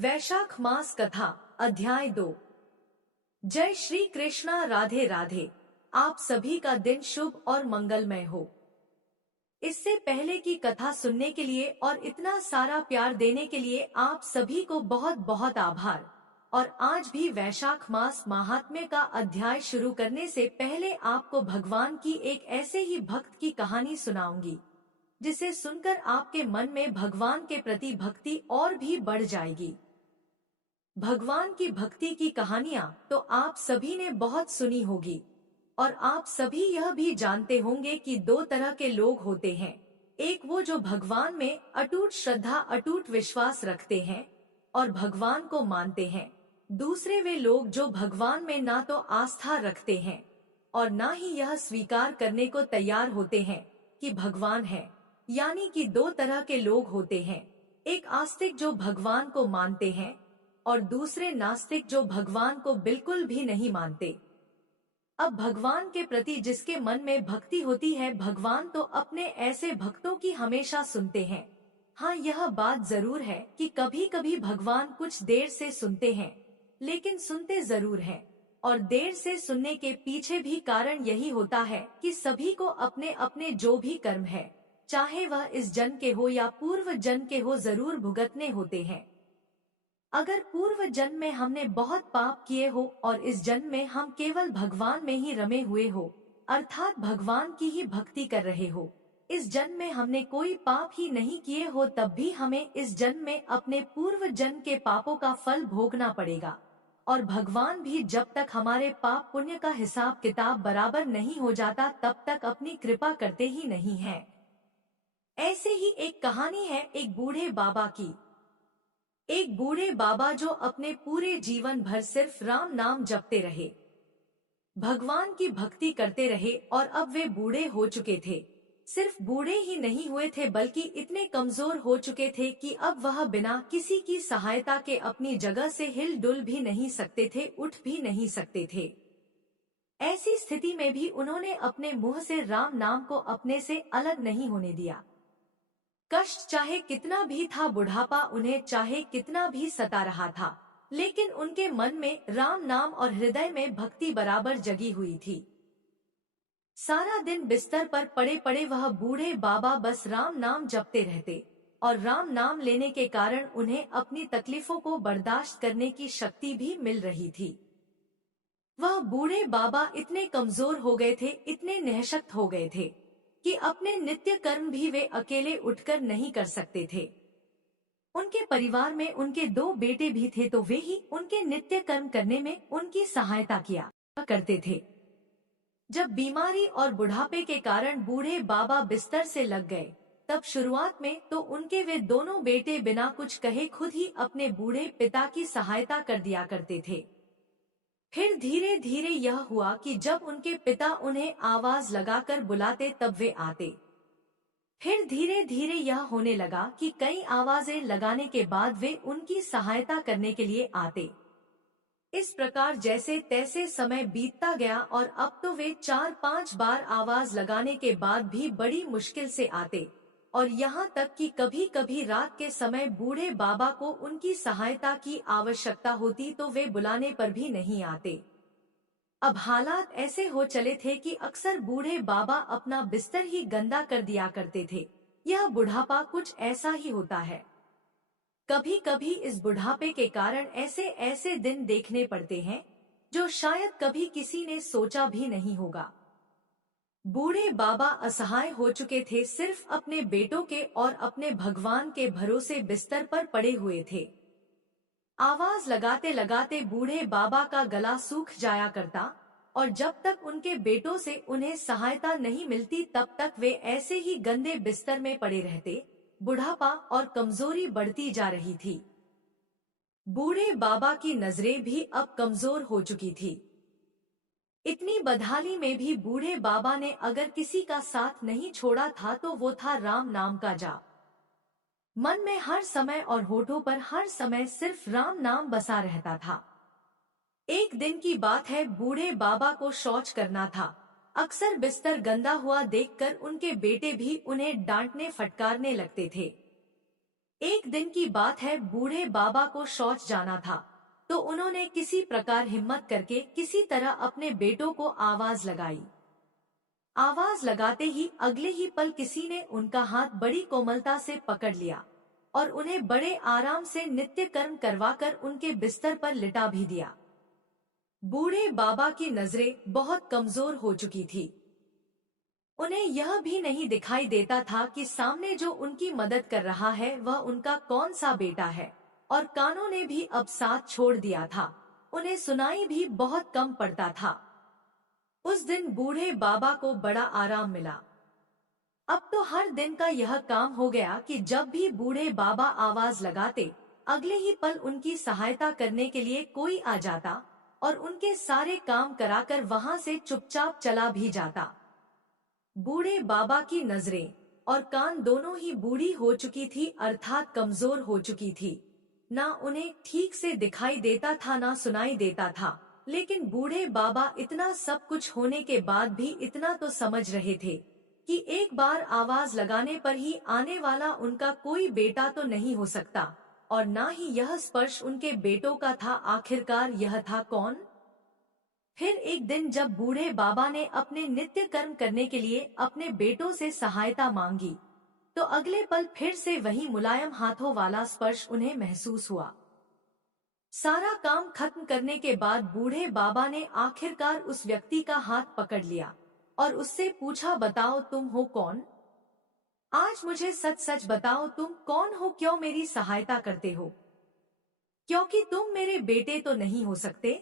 वैशाख मास कथा अध्याय 2। जय श्री कृष्णा। राधे राधे। आप सभी का दिन शुभ और मंगलमय हो। इससे पहले की कथा सुनने के लिए और इतना सारा प्यार देने के लिए आप सभी को बहुत बहुत आभार। और आज भी वैशाख मास महात्म्य का अध्याय शुरू करने से पहले आपको भगवान की एक ऐसे ही भक्त की कहानी सुनाऊंगी, जिसे सुनकर आपके मन में भगवान के प्रति भक्ति और भी बढ़ जाएगी। भगवान की भक्ति की कहानियां तो आप सभी ने बहुत सुनी होगी, और आप सभी यह भी जानते होंगे कि दो तरह के लोग होते हैं। एक वो जो भगवान में अटूट श्रद्धा अटूट विश्वास रखते हैं और भगवान को मानते हैं। दूसरे वे लोग जो भगवान में ना तो आस्था रखते हैं और ना ही यह स्वीकार करने को तैयार होते हैं कि भगवान है। यानी कि दो तरह के लोग होते हैं, एक आस्तिक जो भगवान को मानते हैं और दूसरे नास्तिक जो भगवान को बिल्कुल भी नहीं मानते। अब भगवान के प्रति जिसके मन में भक्ति होती है, भगवान तो अपने ऐसे भक्तों की हमेशा सुनते हैं। हाँ, यह बात जरूर है कि कभी कभी भगवान कुछ देर से सुनते हैं, लेकिन सुनते जरूर हैं। और देर से सुनने के पीछे भी कारण यही होता है कि सभी को अपने अपने जो भी कर्म है, चाहे वह इस जन्म के हो या पूर्व जन्म के हो, जरूर भुगतने होते हैं। अगर पूर्व जन्म में हमने बहुत पाप किए हो और इस जन्म में हम केवल भगवान में ही रमे हुए हो, अर्थात भगवान की ही भक्ति कर रहे हो, इस जन्म में हमने कोई पाप ही नहीं किए हो, तब भी हमें इस जन्म में अपने पूर्व जन्म के पापों का फल भोगना पड़ेगा। और भगवान भी जब तक हमारे पाप पुण्य का हिसाब किताब बराबर नहीं हो जाता, तब तक अपनी कृपा करते ही नहीं है। ऐसे ही एक कहानी है एक बूढ़े बाबा की। एक बूढ़े बाबा जो अपने पूरे जीवन भर सिर्फ राम नाम जपते रहे, भगवान की भक्ति करते रहे, और अब वे बूढ़े हो चुके थे। सिर्फ बूढ़े ही नहीं हुए थे, बल्कि इतने कमजोर हो चुके थे कि अब वह बिना किसी की सहायता के अपनी जगह से हिल डुल भी नहीं सकते थे, उठ भी नहीं सकते थे। ऐसी स्थिति में भी उन्होंने अपने मुंह से राम नाम को अपने से अलग नहीं होने दिया। कष्ट चाहे कितना भी था, बुढ़ापा उन्हें चाहे कितना भी सता रहा था, लेकिन उनके मन में राम नाम और हृदय में भक्ति बराबर जगी हुई थी। सारा दिन बिस्तर पर पड़े पड़े वह बूढ़े बाबा बस राम नाम जपते रहते, और राम नाम लेने के कारण उन्हें अपनी तकलीफों को बर्दाश्त करने की शक्ति भी मिल रही थी। वह बूढ़े बाबा इतने कमजोर हो गए थे, इतने निःशक्त हो गए थे कि अपने नित्य कर्म भी वे अकेले उठकर नहीं कर सकते थे। उनके परिवार में उनके दो बेटे भी थे, तो वे ही उनके नित्य कर्म करने में उनकी सहायता किया करते थे। जब बीमारी और बुढ़ापे के कारण बूढ़े बाबा बिस्तर से लग गए, तब शुरुआत में तो उनके वे दोनों बेटे बिना कुछ कहे खुद ही अपने बूढ़े पिता की सहायता कर दिया करते थे। फिर धीरे धीरे यह हुआ कि जब उनके पिता उन्हें आवाज लगाकर बुलाते तब वे आते। फिर धीरे धीरे यह होने लगा कि कई आवाजें लगाने के बाद वे उनकी सहायता करने के लिए आते। इस प्रकार जैसे तैसे समय बीतता गया, और अब तो वे 4-5 बार आवाज लगाने के बाद भी बड़ी मुश्किल से आते, और यहाँ तक कि कभी कभी रात के समय बूढ़े बाबा को उनकी सहायता की आवश्यकता होती तो वे बुलाने पर भी नहीं आते। अब हालात ऐसे हो चले थे कि अक्सर बूढ़े बाबा अपना बिस्तर ही गंदा कर दिया करते थे। यह बुढ़ापा कुछ ऐसा ही होता है। कभी कभी इस बुढ़ापे के कारण ऐसे ऐसे दिन देखने पड़ते हैं जो शायद कभी किसी ने सोचा भी नहीं होगा। बूढ़े बाबा असहाय हो चुके थे, सिर्फ अपने बेटों के और अपने भगवान के भरोसे बिस्तर पर पड़े हुए थे। आवाज लगाते लगाते बूढ़े बाबा का गला सूख जाया करता, और जब तक उनके बेटों से उन्हें सहायता नहीं मिलती तब तक वे ऐसे ही गंदे बिस्तर में पड़े रहते। बुढ़ापा और कमजोरी बढ़ती जा रही थी। बूढ़े बाबा की नजरें भी अब कमजोर हो चुकी थी। इतनी बदहाली में भी बूढ़े बाबा ने अगर किसी का साथ नहीं छोड़ा था तो वो था राम नाम का जाप। मन में हर समय और होठों पर हर समय सिर्फ राम नाम बसा रहता था। एक दिन की बात है, बूढ़े बाबा को शौच करना था। अक्सर बिस्तर गंदा हुआ देखकर उनके बेटे भी उन्हें डांटने फटकारने लगते थे। एक दिन की बात है, बूढ़े बाबा को शौच जाना था, तो उन्होंने किसी प्रकार हिम्मत करके किसी तरह अपने बेटों को आवाज लगाई। आवाज लगाते ही अगले ही पल किसी ने उनका हाथ बड़ी कोमलता से पकड़ लिया और उन्हें बड़े आराम से नित्य कर्म करवाकर उनके बिस्तर पर लिटा भी दिया। बूढ़े बाबा की नजरें बहुत कमजोर हो चुकी थी। उन्हें यह भी नहीं दिखाई देता था कि सामने जो उनकी मदद कर रहा है वह उनका कौन सा बेटा है, और कानों ने भी अब साथ छोड़ दिया था, उन्हें सुनाई भी बहुत कम पड़ता था। उस दिन बूढ़े बाबा को बड़ा आराम मिला। अब तो हर दिन का यह काम हो गया कि जब भी बूढ़े बाबा आवाज लगाते, अगले ही पल उनकी सहायता करने के लिए कोई आ जाता और उनके सारे काम कराकर वहां से चुपचाप चला भी जाता। बूढ़े बाबा की नजरें और कान दोनों ही बूढ़ी हो चुकी थी, अर्थात कमजोर हो चुकी थी। ना उन्हें ठीक से दिखाई देता था, ना सुनाई देता था, लेकिन बूढ़े बाबा इतना सब कुछ होने के बाद भी इतना तो समझ रहे थे कि एक बार आवाज लगाने पर ही आने वाला उनका कोई बेटा तो नहीं हो सकता, और ना ही यह स्पर्श उनके बेटों का था। आखिरकार यह था कौन? फिर एक दिन जब बूढ़े बाबा ने अपने नित्य कर्म करने के लिए अपने बेटों से सहायता मांगी, तो अगले पल फिर से वही मुलायम हाथों वाला स्पर्श उन्हें महसूस हुआ। सारा काम खत्म करने के बाद बूढ़े बाबा ने आखिरकार उस व्यक्ति का हाथ पकड़ लिया और उससे पूछा, बताओ तुम हो कौन? आज मुझे सच सच बताओ, तुम कौन हो? क्यों मेरी सहायता करते हो? क्योंकि तुम मेरे बेटे तो नहीं हो सकते।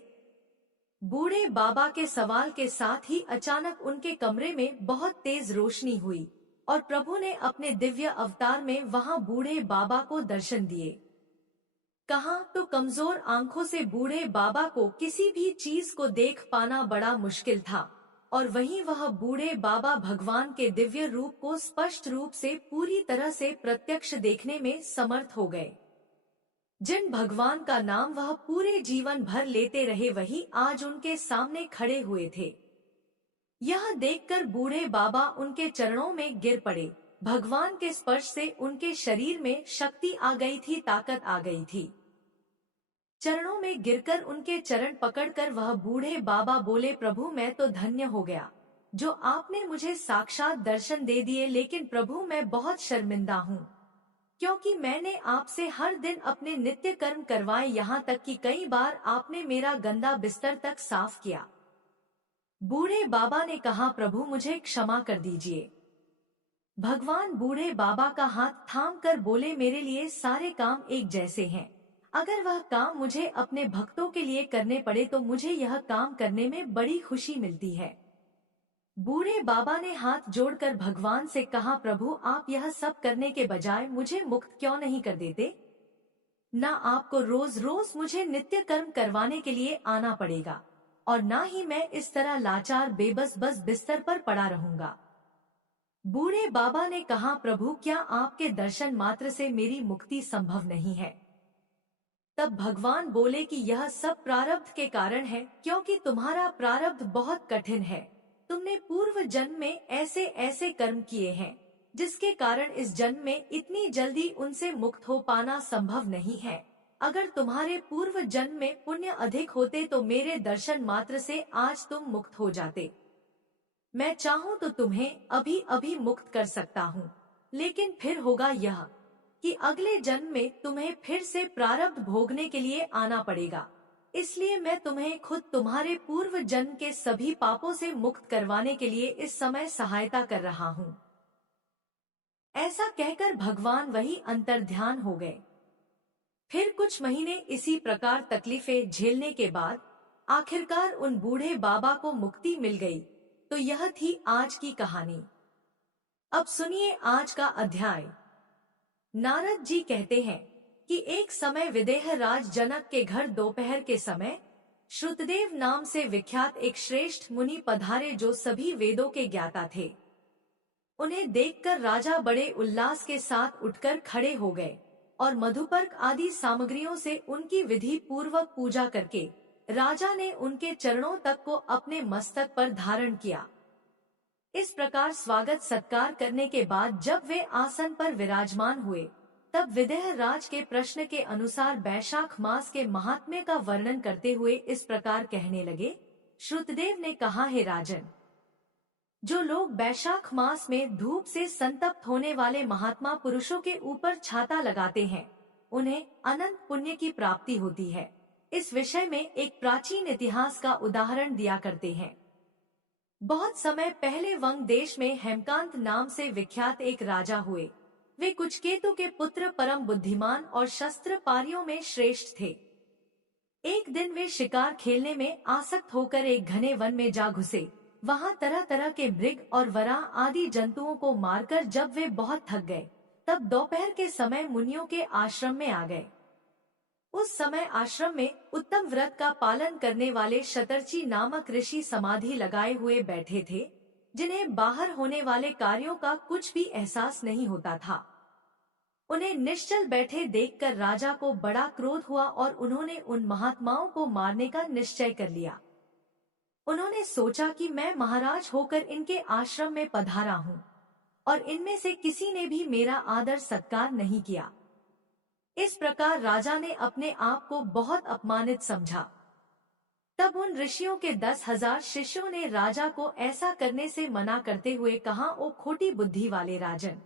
बूढ़े बाबा के सवाल के साथ ही अचानक उनके कमरे में बहुत तेज रोशनी हुई और प्रभु ने अपने दिव्य अवतार में वहां बूढ़े बाबा को दर्शन दिए। कहाँ तो कमजोर आंखों से बूढ़े बाबा को किसी भी चीज को देख पाना बड़ा मुश्किल था, और वहीं वह बूढ़े बाबा भगवान के दिव्य रूप को स्पष्ट रूप से पूरी तरह से प्रत्यक्ष देखने में समर्थ हो गए। जिन भगवान का नाम वह पूरे जीवन भर लेते रहे, वही आज उनके सामने खड़े हुए थे। यह देखकर बूढ़े बाबा उनके चरणों में गिर पड़े। भगवान के स्पर्श से उनके शरीर में शक्ति आ गई थी, ताकत आ गई थी। चरणों में गिरकर उनके चरण पकड़कर वह बूढ़े बाबा बोले, प्रभु मैं तो धन्य हो गया जो आपने मुझे साक्षात दर्शन दे दिए, लेकिन प्रभु मैं बहुत शर्मिंदा हूँ, क्योंकि मैंने आपसे हर दिन अपने नित्य कर्म करवाए, यहाँ तक कि कई बार आपने मेरा गंदा बिस्तर तक साफ किया। बूढ़े बाबा ने कहा, प्रभु मुझे क्षमा कर दीजिए। भगवान बूढ़े बाबा का हाथ थाम कर बोले, मेरे लिए सारे काम एक जैसे हैं। अगर वह काम मुझे अपने भक्तों के लिए करने पड़े तो मुझे यह काम करने में बड़ी खुशी मिलती है। बूढ़े बाबा ने हाथ जोड़कर भगवान से कहा, प्रभु आप यह सब करने के बजाय मुझे मुक्त क्यों नहीं कर देते? ना आपको रोज रोज मुझे नित्य कर्म करवाने के लिए आना पड़ेगा, और ना ही मैं इस तरह लाचार बेबस बस बिस्तर पर पड़ा रहूंगा। बूढ़े बाबा ने कहा, प्रभु क्या आपके दर्शन मात्र से मेरी मुक्ति संभव नहीं है? तब भगवान बोले कि यह सब प्रारब्ध के कारण है, क्योंकि तुम्हारा प्रारब्ध बहुत कठिन है। तुमने पूर्व जन्म में ऐसे ऐसे कर्म किए हैं जिसके कारण इस जन्म में इतनी जल्दी उनसे मुक्त हो पाना संभव नहीं है। अगर तुम्हारे पूर्व जन्म में पुण्य अधिक होते तो मेरे दर्शन मात्र से आज तुम मुक्त हो जाते। मैं चाहूँ तो तुम्हें अभी अभी मुक्त कर सकता हूँ, लेकिन फिर होगा यह कि अगले जन्म में तुम्हें फिर से प्रारब्ध भोगने के लिए आना पड़ेगा। इसलिए मैं तुम्हें खुद तुम्हारे पूर्व जन्म के सभी पापों से मुक्त करवाने के लिए इस समय सहायता कर रहा हूँ। ऐसा कहकर भगवान वही अंतर्ध्यान हो गए। फिर कुछ महीने इसी प्रकार तकलीफें झेलने के बाद आखिरकार उन बूढ़े बाबा को मुक्ति मिल गई। तो यह थी आज की कहानी। अब सुनिए आज का अध्याय। नारद जी कहते हैं कि एक समय विदेह राज जनक के घर दोपहर के समय श्रुतदेव नाम से विख्यात एक श्रेष्ठ मुनि पधारे, जो सभी वेदों के ज्ञाता थे। उन्हें देखकर राजा बड़े उल्लास के साथ उठकर खड़े हो गए और मधुपर्क आदि सामग्रियों से उनकी विधि पूर्वक पूजा करके राजा ने उनके चरणों तक को अपने मस्तक पर धारण किया। इस प्रकार स्वागत सत्कार करने के बाद जब वे आसन पर विराजमान हुए तब विदेह राज के प्रश्न के अनुसार बैशाख मास के महात्म्य का वर्णन करते हुए इस प्रकार कहने लगे। श्रुतदेव ने कहा, हे राजन, जो लोग बैशाख मास में धूप से संतप्त होने वाले महात्मा पुरुषों के ऊपर छाता लगाते हैं, उन्हें अनंत पुण्य की प्राप्ति होती है। इस विषय में एक प्राचीन इतिहास का उदाहरण दिया करते हैं। बहुत समय पहले वंग देश में हेमकांत नाम से विख्यात एक राजा हुए। वे कुचकेतु के पुत्र, परम बुद्धिमान और शस्त्र पारियों में श्रेष्ठ थे। एक दिन वे शिकार खेलने में आसक्त होकर एक घने वन में जा घुसे। वहां तरह तरह के मृग और वरा आदि जंतुओं को मारकर जब वे बहुत थक गए, तब दोपहर के समय मुनियों के आश्रम में आ गए। उस समय आश्रम में उत्तम व्रत का पालन करने वाले शतर्ची नामक ऋषि समाधि लगाए हुए बैठे थे, जिन्हें बाहर होने वाले कार्यों का कुछ भी एहसास नहीं होता था। उन्हें निश्चल बैठे देखकर राजा को बड़ा क्रोध हुआ और उन्होंने उन महात्माओं को मारने का निश्चय कर लिया। उन्होंने सोचा कि मैं महाराज होकर इनके आश्रम में पधारा हूँ और इनमें से किसी ने भी मेरा आदर सत्कार नहीं किया। इस प्रकार राजा ने अपने आप को बहुत अपमानित समझा। तब उन ऋषियों के 10,000 शिष्यों ने राजा को ऐसा करने से मना करते हुए कहा, ओ खोटी बुद्धि वाले राजन,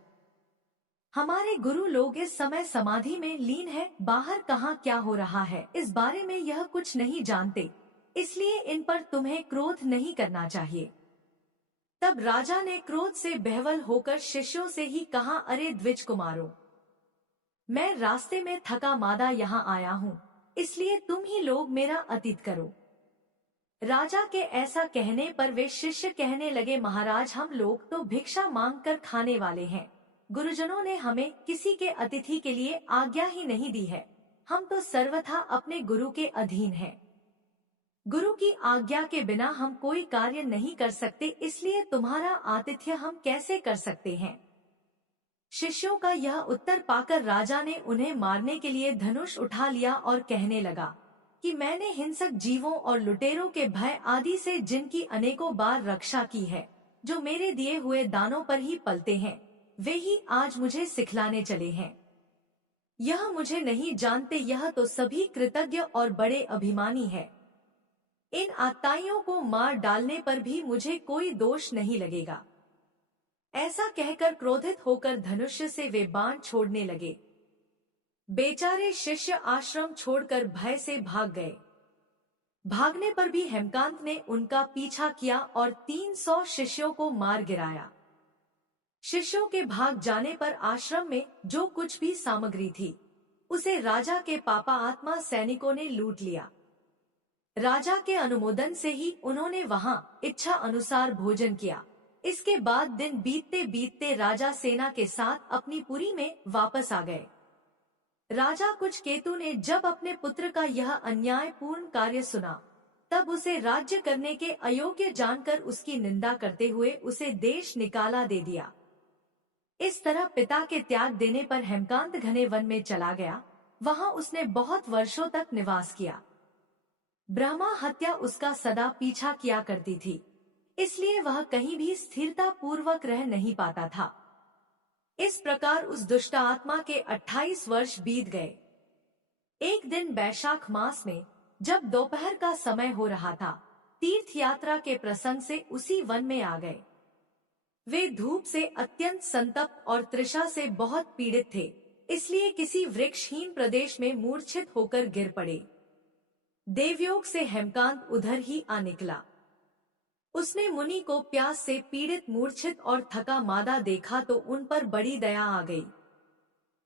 हमारे गुरु लोग इस समय समाधि में लीन है, बाहर कहाँ क्या हो रहा है इस बारे में यह कुछ नहीं जानते, इसलिए इन पर तुम्हें क्रोध नहीं करना चाहिए। तब राजा ने क्रोध से बहवल होकर शिष्यों से ही कहा, अरे द्विज कुमारों, मैं रास्ते में थका मादा यहाँ आया हूँ, इसलिए तुम ही लोग मेरा अतीत करो। राजा के ऐसा कहने पर वे शिष्य कहने लगे, महाराज, हम लोग तो भिक्षा मांगकर खाने वाले हैं। गुरुजनों ने हमें किसी के अतिथि के लिए आज्ञा ही नहीं दी है। हम तो सर्वथा अपने गुरु के अधीन हैं। गुरु की आज्ञा के बिना हम कोई कार्य नहीं कर सकते, इसलिए तुम्हारा आतिथ्य हम कैसे कर सकते हैं। शिष्यों का यह उत्तर पाकर राजा ने उन्हें मारने के लिए धनुष उठा लिया और कहने लगा कि मैंने हिंसक जीवों और लुटेरों के भय आदि से जिनकी अनेकों बार रक्षा की है, जो मेरे दिए हुए दानों पर ही पलते हैं, वे ही आज मुझे सिखलाने चले हैं। यह मुझे नहीं जानते, यह तो सभी कृतज्ञ और बड़े अभिमानी है। इन आत्ताइयों को मार डालने पर भी मुझे कोई दोष नहीं लगेगा। ऐसा कहकर क्रोधित होकर धनुष्य से वे बाण छोड़ने लगे। बेचारे शिष्य आश्रम छोड़कर भय से भाग गए। भागने पर भी हेमकांत ने उनका पीछा किया और 300 शिष्यों को मार गिराया। शिष्यों के भाग जाने पर आश्रम में जो कुछ भी सामग्री थी, उसे राजा के पापा आत्मा सैनिकों ने लूट लिया। राजा के अनुमोदन से ही उन्होंने वहां इच्छा अनुसार भोजन किया। इसके बाद दिन बीतते बीतते राजा सेना के साथ अपनी पुरी में वापस आ गए। राजा कुचकेतु ने जब अपने पुत्र का यह अन्यायपूर्ण कार्य सुना, तब उसे राज्य करने के अयोग्य जानकर उसकी निंदा करते हुए उसे देश निकाला दे दिया। इस तरह पिता के त्याग देने पर हेमकांत घने वन में चला गया। वहां उसने बहुत वर्षों तक निवास किया। ब्रह्मा हत्या उसका सदा पीछा किया करती थी, इसलिए वह कहीं भी स्थिरता पूर्वक रह नहीं पाता था। इस प्रकार उस दुष्ट आत्मा के 28 वर्ष बीत गए। एक दिन बैशाख मास में जब दोपहर का समय हो रहा था, तीर्थ यात्रा के प्रसंग से उसी वन में आ गए। वे धूप से अत्यंत संतप्त और तृषा से बहुत पीड़ित थे, इसलिए किसी वृक्षहीन प्रदेश में मूर्छित होकर गिर पड़े। देवयोग से हेमकांत उधर ही आ निकला। उसने मुनि को प्यास से पीड़ित, मूर्छित और थका मादा देखा तो उन पर बड़ी दया आ गई।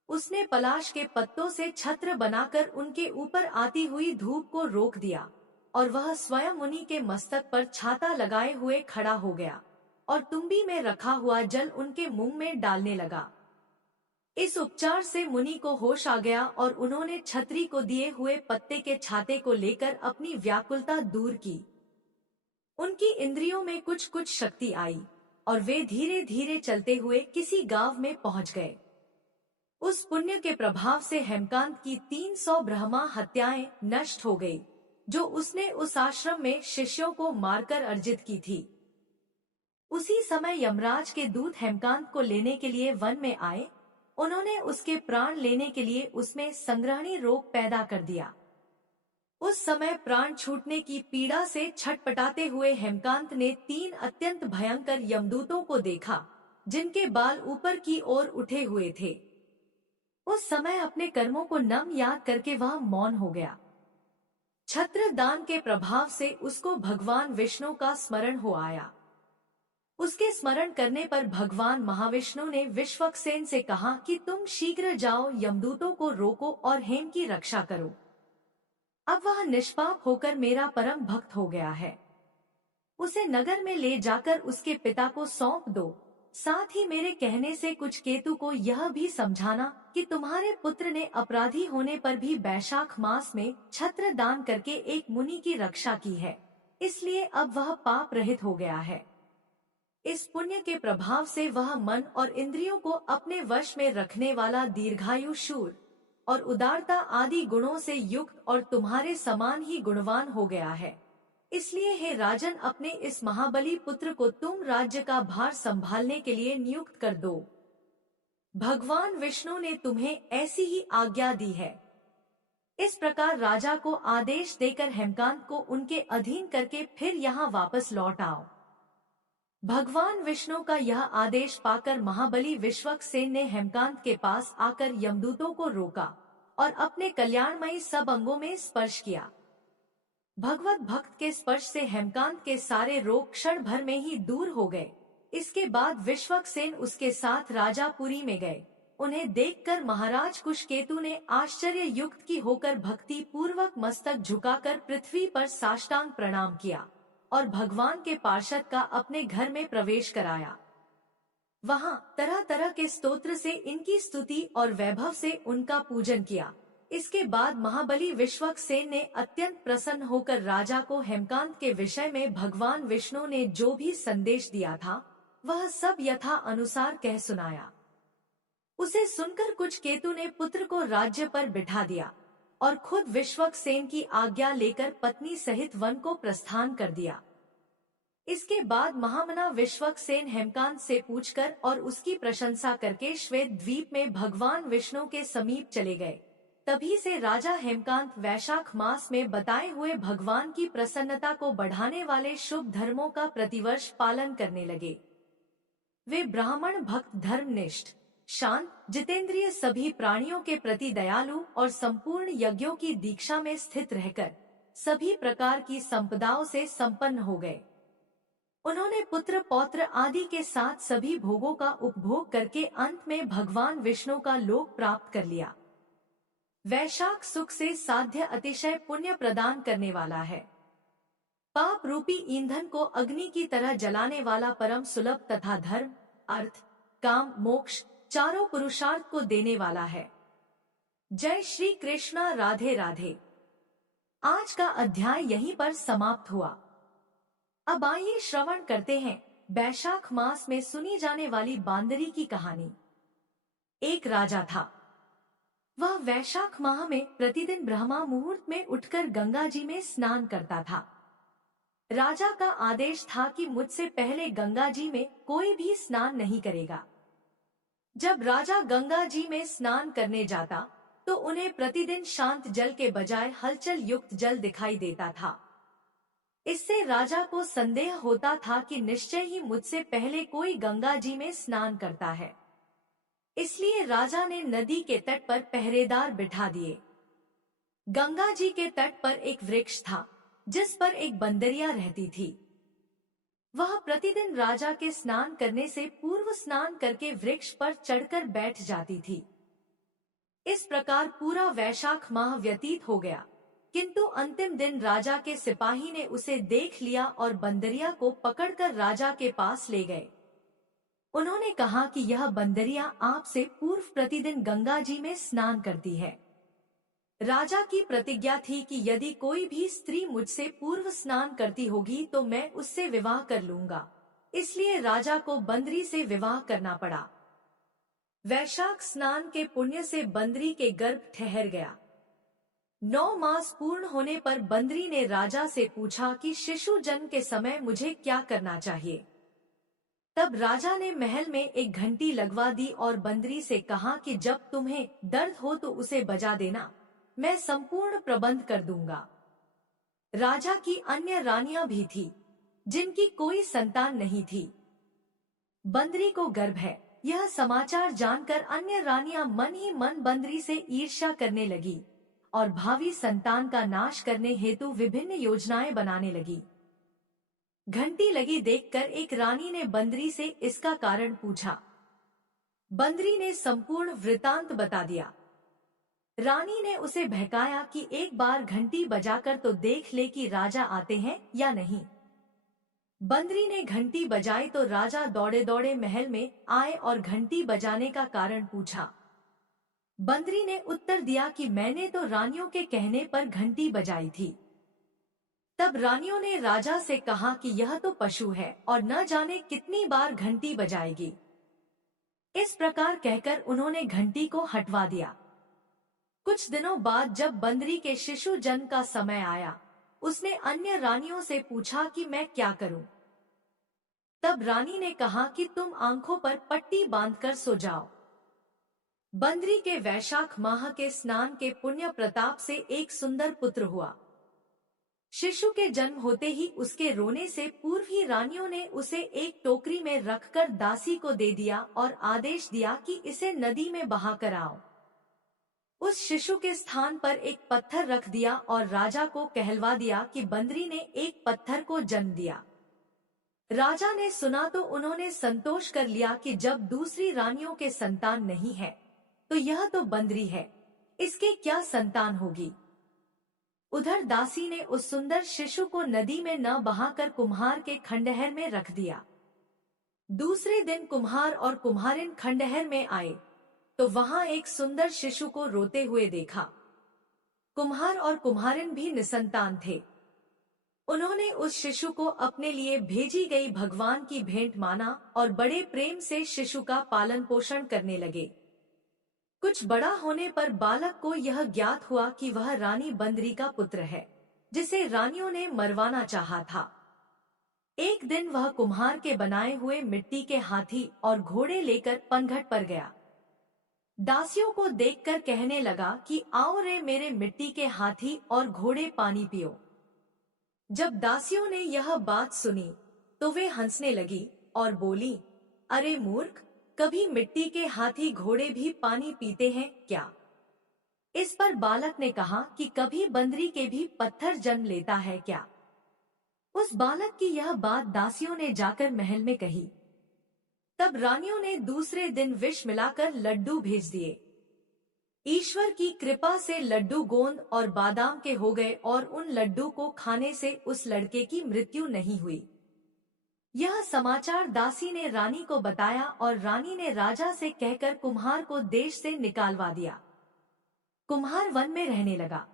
उसने पलाश के पत्तों से छत्र बनाकर उनके ऊपर आती हुई धूप को रोक दिया और वह स्वयं मुनि के मस्तक पर छाता लगाए हुए खड़ा हो गया और तुम्बी में रखा हुआ जल उनके मुंह में डालने लगा। इस उपचार से मुनि को होश आ गया और उन्होंने छतरी को दिए हुए पत्ते के छाते को लेकर अपनी व्याकुलता दूर की। उनकी इंद्रियों में कुछ कुछ शक्ति आई और वे धीरे धीरे चलते हुए किसी गांव में पहुंच गए। उस पुण्य के प्रभाव से हेमकांत की 300 ब्रह्मा हत्याएं नष्ट हो गई, जो उसने उस आश्रम में शिष्यों को मारकर अर्जित की थी। उसी समय यमराज के दूत हेमकांत को लेने के लिए वन में आए। उन्होंने उसके प्राण लेने के लिए उसमें संग्रहणी रोग पैदा कर दिया। उस समय प्राण छूटने की पीड़ा से छटपटाते हुए हेमकांत ने 3 अत्यंत भयंकर यमदूतों को देखा, जिनके बाल ऊपर की ओर उठे हुए थे। उस समय अपने कर्मों को नम याद करके वह मौन हो गया। छत्र दान के प्रभाव से उसको भगवान विष्णु का स्मरण हो आया। उसके स्मरण करने पर भगवान महाविष्णु ने विश्वक्सेन से कहा कि तुम शीघ्र जाओ, यमदूतों को रोको और हेम की रक्षा करो। अब वह निष्पाप होकर मेरा परम भक्त हो गया है। उसे नगर में ले जाकर उसके पिता को सौंप दो। साथ ही मेरे कहने से कुछ केतु को यह भी समझाना कि तुम्हारे पुत्र ने अपराधी होने पर भी वैशाख मास में छत्र दान करके एक मुनि की रक्षा की है, इसलिए अब वह पाप रहित हो गया है। इस पुण्य के प्रभाव से वह मन और इंद्रियों को अपने वश में रखने वाला दीर्घायु, शूर और उदारता आदि गुणों से युक्त और तुम्हारे समान ही गुणवान हो गया है। इसलिए हे राजन, अपने इस महाबली पुत्र को तुम राज्य का भार संभालने के लिए नियुक्त कर दो। भगवान विष्णु ने तुम्हें ऐसी ही आज्ञा दी है। इस प्रकार राजा को आदेश देकर हेमकांत को उनके अधीन करके फिर यहाँ वापस लौट आओ। भगवान विष्णु का यह आदेश पाकर महाबली विश्वक्सेन ने हेमकांत के पास आकर यमदूतों को रोका और अपने कल्याणमयी सब अंगों में स्पर्श किया। भगवत भक्त के स्पर्श से हेमकांत के सारे रोग क्षण भर में ही दूर हो गए। इसके बाद विश्वक्सेन उसके साथ राजापुरी में गए। उन्हें देखकर महाराज कुशकेतु ने आश्चर्य युक्त की होकर भक्ति पूर्वक मस्तक झुकाकर पृथ्वी पर साष्टांग प्रणाम किया और भगवान के पार्षद का अपने घर में प्रवेश कराया। वहां तरह तरह के स्तोत्र से इनकी स्तुति और वैभव से उनका पूजन किया। इसके बाद महाबली विश्वक्सेन ने अत्यंत प्रसन्न होकर राजा को हेमकांत के विषय में भगवान विष्णु ने जो भी संदेश दिया था वह सब यथा अनुसार कह सुनाया। उसे सुनकर कुछ केतु ने पुत्र को राज्य पर बिठा दिया और खुद विश्वक्सेन की आज्ञा लेकर पत्नी सहित वन को प्रस्थान कर दिया। इसके बाद महामना विश्वक्सेन हेमकांत से पूछकर और उसकी प्रशंसा करके श्वेत द्वीप में भगवान विष्णु के समीप चले गए। तभी से राजा हेमकांत वैशाख मास में बताए हुए भगवान की प्रसन्नता को बढ़ाने वाले शुभ धर्मों का प्रतिवर्ष पालन करने लगे। वे ब्राह्मण भक्त, धर्मनिष्ठ, शांत, जितेंद्रिय, सभी प्राणियों के प्रति दयालु और संपूर्ण यज्ञों की दीक्षा में स्थित रहकर सभी प्रकार की संपदाओं से संपन्न हो गए। उन्होंने पुत्र पौत्र आदि के साथ सभी भोगों का उपभोग करके अंत में भगवान विष्णु का लोक प्राप्त कर लिया। वैशाख सुख से साध्य अतिशय पुण्य प्रदान करने वाला है। पाप रूपी ईंधन को अग्नि की तरह जलाने वाला परम सुलभ तथा धर्म, अर्थ, काम, मोक्ष चारों पुरुषार्थ को देने वाला है। जय श्री कृष्णा। राधे राधे। आज का अध्याय यहीं पर समाप्त हुआ। अब आइए श्रवण करते हैं वैशाख मास में सुनी जाने वाली बांदरी की कहानी। एक राजा था। वह वैशाख माह में प्रतिदिन ब्रह्मा मुहूर्त में उठकर गंगा जी में स्नान करता था। राजा का आदेश था कि मुझसे पहले गंगा जी में कोई भी स्नान नहीं करेगा। जब राजा गंगा जी में स्नान करने जाता तो उन्हें प्रतिदिन शांत जल के बजाय हलचल युक्त जल दिखाई देता था। इससे राजा को संदेह होता था कि निश्चय ही मुझसे पहले कोई गंगा जी में स्नान करता है। इसलिए राजा ने नदी के तट पर पहरेदार बिठा दिए। गंगा जी के तट पर एक वृक्ष था जिस पर एक बंदरिया रहती थी। वह प्रतिदिन राजा के स्नान करने से पूर्व स्नान करके वृक्ष पर चढ़कर बैठ जाती थी। इस प्रकार पूरा वैशाख माह व्यतीत हो गया, किंतु अंतिम दिन राजा के सिपाही ने उसे देख लिया और बंदरिया को पकड़कर राजा के पास ले गए। उन्होंने कहा कि यह बंदरिया आपसे पूर्व प्रतिदिन गंगा जी में स्नान करती है। राजा की प्रतिज्ञा थी कि यदि कोई भी स्त्री मुझसे पूर्व स्नान करती होगी तो मैं उससे विवाह कर लूंगा। इसलिए राजा को बंदरी से विवाह करना पड़ा। वैशाख स्नान के पुण्य से बंदरी के गर्भ ठहर गया। 9 मास पूर्ण होने पर बंदरी ने राजा से पूछा कि शिशु जन्म के समय मुझे क्या करना चाहिए। तब राजा ने महल में एक घंटी लगवा दी और बंदरी से कहा कि जब तुम्हें दर्द हो तो उसे बजा देना, मैं संपूर्ण प्रबंध कर दूंगा। राजा की अन्य रानियां भी थी, जिनकी कोई संतान नहीं थी। बंदरी को गर्भ है, यह समाचार जानकर अन्य रानियां मन ही मन बंदरी से ईर्ष्या करने लगी और भावी संतान का नाश करने हेतु विभिन्न योजनाएं बनाने लगी। घंटी लगी देखकर एक रानी ने बंदरी से इसका कारण पूछा। बंदरी ने संपूर्ण वृतांत बता दिया। रानी ने उसे बहकाया कि एक बार घंटी बजाकर तो देख ले कि राजा आते हैं या नहीं। बंदरी ने घंटी बजाई तो राजा दौड़े दौड़े महल में आए और घंटी बजाने का कारण पूछा। बंदरी ने उत्तर दिया कि मैंने तो रानियों के कहने पर घंटी बजाई थी। तब रानियों ने राजा से कहा कि यह तो पशु है और न जाने कितनी बार घंटी बजाएगी। इस प्रकार कहकर उन्होंने घंटी को हटवा दिया। कुछ दिनों बाद जब बंदरी के शिशु जन्म का समय आया, उसने अन्य रानियों से पूछा कि मैं क्या करूं। तब रानी ने कहा कि तुम आंखों पर पट्टी बांधकर सो जाओ। बंदरी के वैशाख माह के स्नान के पुण्य प्रताप से एक सुंदर पुत्र हुआ। शिशु के जन्म होते ही उसके रोने से पूर्व ही रानियों ने उसे एक टोकरी में रखकर दासी को दे दिया और आदेश दिया कि इसे नदी में बहा कर आओ। उस शिशु के स्थान पर एक पत्थर रख दिया और राजा को कहलवा दिया कि बंदरी ने एक पत्थर को जन्म दिया। राजा ने सुना तो उन्होंने संतोष कर लिया कि जब दूसरी रानियों के संतान नहीं है, तो यह तो बंदरी है, इसके क्या संतान होगी। उधर दासी ने उस सुंदर शिशु को नदी में न बहाकर कुम्हार के खंडहर में रख दिया। दूसरे दिन कुम्हार और कुम्हारिन खंडहर में आए तो वहां एक सुंदर शिशु को रोते हुए देखा। कुम्हार और कुम्हारिन भी निसंतान थे। उन्होंने उस शिशु को अपने लिए भेजी गई भगवान की भेंट माना और बड़े प्रेम से शिशु का पालन पोषण करने लगे। कुछ बड़ा होने पर बालक को यह ज्ञात हुआ कि वह रानी बंदरी का पुत्र है, जिसे रानियों ने मरवाना चाहा था। एक दिन वह कुम्हार के बनाए हुए मिट्टी के हाथी और घोड़े लेकर पनघट पर गया। दासियों को देखकर कहने लगा कि आओ रे मेरे मिट्टी के हाथी और घोड़े पानी पियो। जब दासियों ने यह बात सुनी तो वे हंसने लगी और बोली, अरे मूर्ख, कभी मिट्टी के हाथी घोड़े भी पानी पीते हैं क्या? इस पर बालक ने कहा कि कभी बंदरी के भी पत्थर जन्म लेता है क्या? उस बालक की यह बात दासियों ने जाकर महल में कही। तब रानियों ने दूसरे दिन विष मिलाकर लड्डू भेज दिए। ईश्वर की कृपा से लड्डू गोंद और बादाम के हो गए और उन लड्डू को खाने से उस लड़के की मृत्यु नहीं हुई। यह समाचार दासी ने रानी को बताया और रानी ने राजा से कहकर कुम्हार को देश से निकालवा दिया। कुम्हार वन में रहने लगा।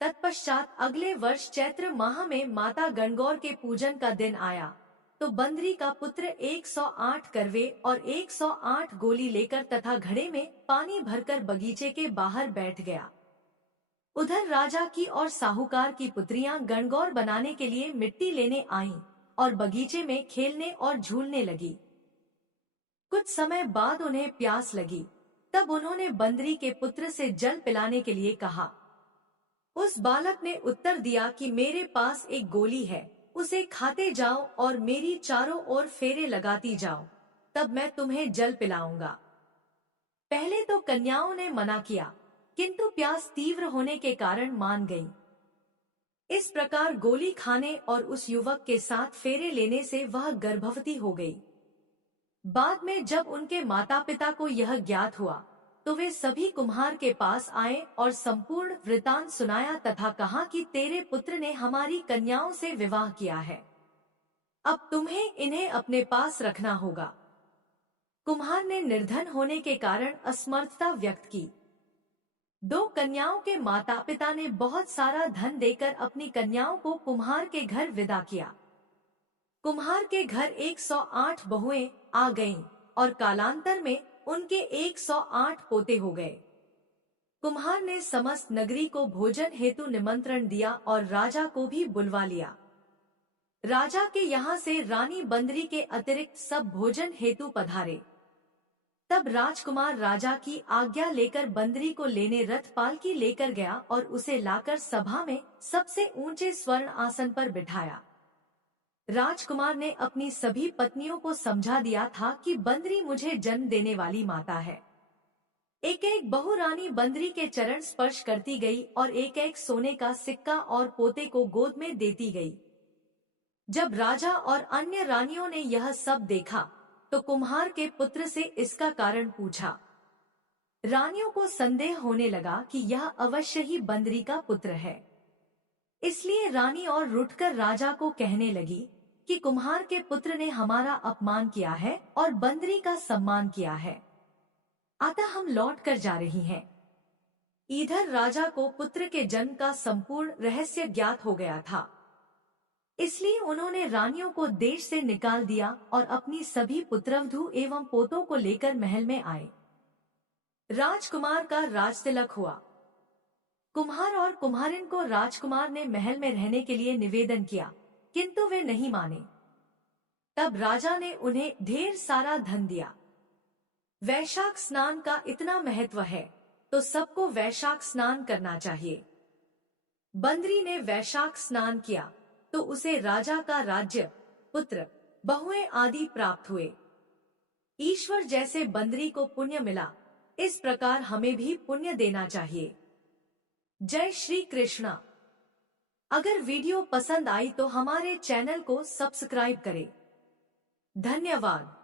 तत्पश्चात अगले वर्ष चैत्र माह में माता गणगौर के पूजन का दिन आया तो बंदरी का पुत्र 108 करवे और 108 गोली लेकर तथा घड़े में पानी भरकर बगीचे के बाहर बैठ गया। उधर राजा की और साहूकार की पुत्रियां गणगौर बनाने के लिए मिट्टी लेने आईं और बगीचे में खेलने और झूलने लगी। कुछ समय बाद उन्हें प्यास लगी, तब उन्होंने बंदरी के पुत्र से जल पिलाने के लिए कहा। उस बालक ने उत्तर दिया कि मेरे पास एक गोली है, उसे खाते जाओ और मेरी चारों ओर फेरे लगाती जाओ, तब मैं तुम्हें जल पिलाऊंगा। पहले तो कन्याओं ने मना किया, किंतु प्यास तीव्र होने के कारण मान गईं। इस प्रकार गोली खाने और उस युवक के साथ फेरे लेने से वह गर्भवती हो गई। बाद में जब उनके माता पिता को यह ज्ञात हुआ तो वे सभी कुम्हार के पास आए और संपूर्ण वृतांत सुनाया तथा कहा कि तेरे पुत्र ने हमारी कन्याओं से विवाह किया है, अब तुम्हें इन्हें अपने पास रखना होगा। कुम्हार ने निर्धन होने के कारण असमर्थता व्यक्त की। 2 कन्याओं के माता पिता ने बहुत सारा धन देकर अपनी कन्याओं को कुम्हार के घर विदा किया। कुम्हार के घर 108 बहुएं आ गईं और कालांतर में उनके 108 पोते हो गए। कुम्हार ने समस्त नगरी को भोजन हेतु निमंत्रण दिया और राजा को भी बुलवा लिया। राजा के यहाँ से रानी बंदरी के अतिरिक्त सब भोजन हेतु पधारे। तब राजकुमार राजा की आज्ञा लेकर बंदरी को लेने रथ पालकी लेकर गया और उसे लाकर सभा में सबसे ऊंचे स्वर्ण आसन पर बिठाया। राजकुमार ने अपनी सभी पत्नियों को समझा दिया था कि बंदरी मुझे जन्म देने वाली माता है। एक एक बहू रानी बंदरी के चरण स्पर्श करती गई और एक एक सोने का सिक्का और पोते को गोद में देती गई। जब राजा और अन्य रानियों ने यह सब देखा तो कुम्हार के पुत्र से इसका कारण पूछा। रानियों को संदेह होने लगा कि यह अवश्य ही बंदरी का पुत्र है। इसलिए रानी और रुठकर राजा को कहने लगी कि कुम्हार के पुत्र ने हमारा अपमान किया है और बंदरी का सम्मान किया है, अतः हम लौट कर जा रही हैं। इधर राजा को पुत्र के जन्म का संपूर्ण रहस्य ज्ञात हो गया था, इसलिए उन्होंने रानियों को देश से निकाल दिया और अपनी सभी पुत्रवधू एवं पोतों को लेकर महल में आए। राजकुमार का राजतिलक हुआ। कुम्हार और कुम्हारिन को राजकुमार ने महल में रहने के लिए निवेदन किया, किंतु वे नहीं माने। तब राजा ने उन्हें ढेर सारा धन दिया। वैशाख स्नान का इतना महत्व है तो सबको वैशाख स्नान करना चाहिए। बंदरी ने वैशाख स्नान किया तो उसे राजा का राज्य, पुत्र, बहुएं आदि प्राप्त हुए। ईश्वर जैसे बंदरी को पुण्य मिला, इस प्रकार हमें भी पुण्य देना चाहिए। जय श्री कृष्णा। अगर वीडियो पसंद आई तो हमारे चैनल को सब्सक्राइब करें। धन्यवाद।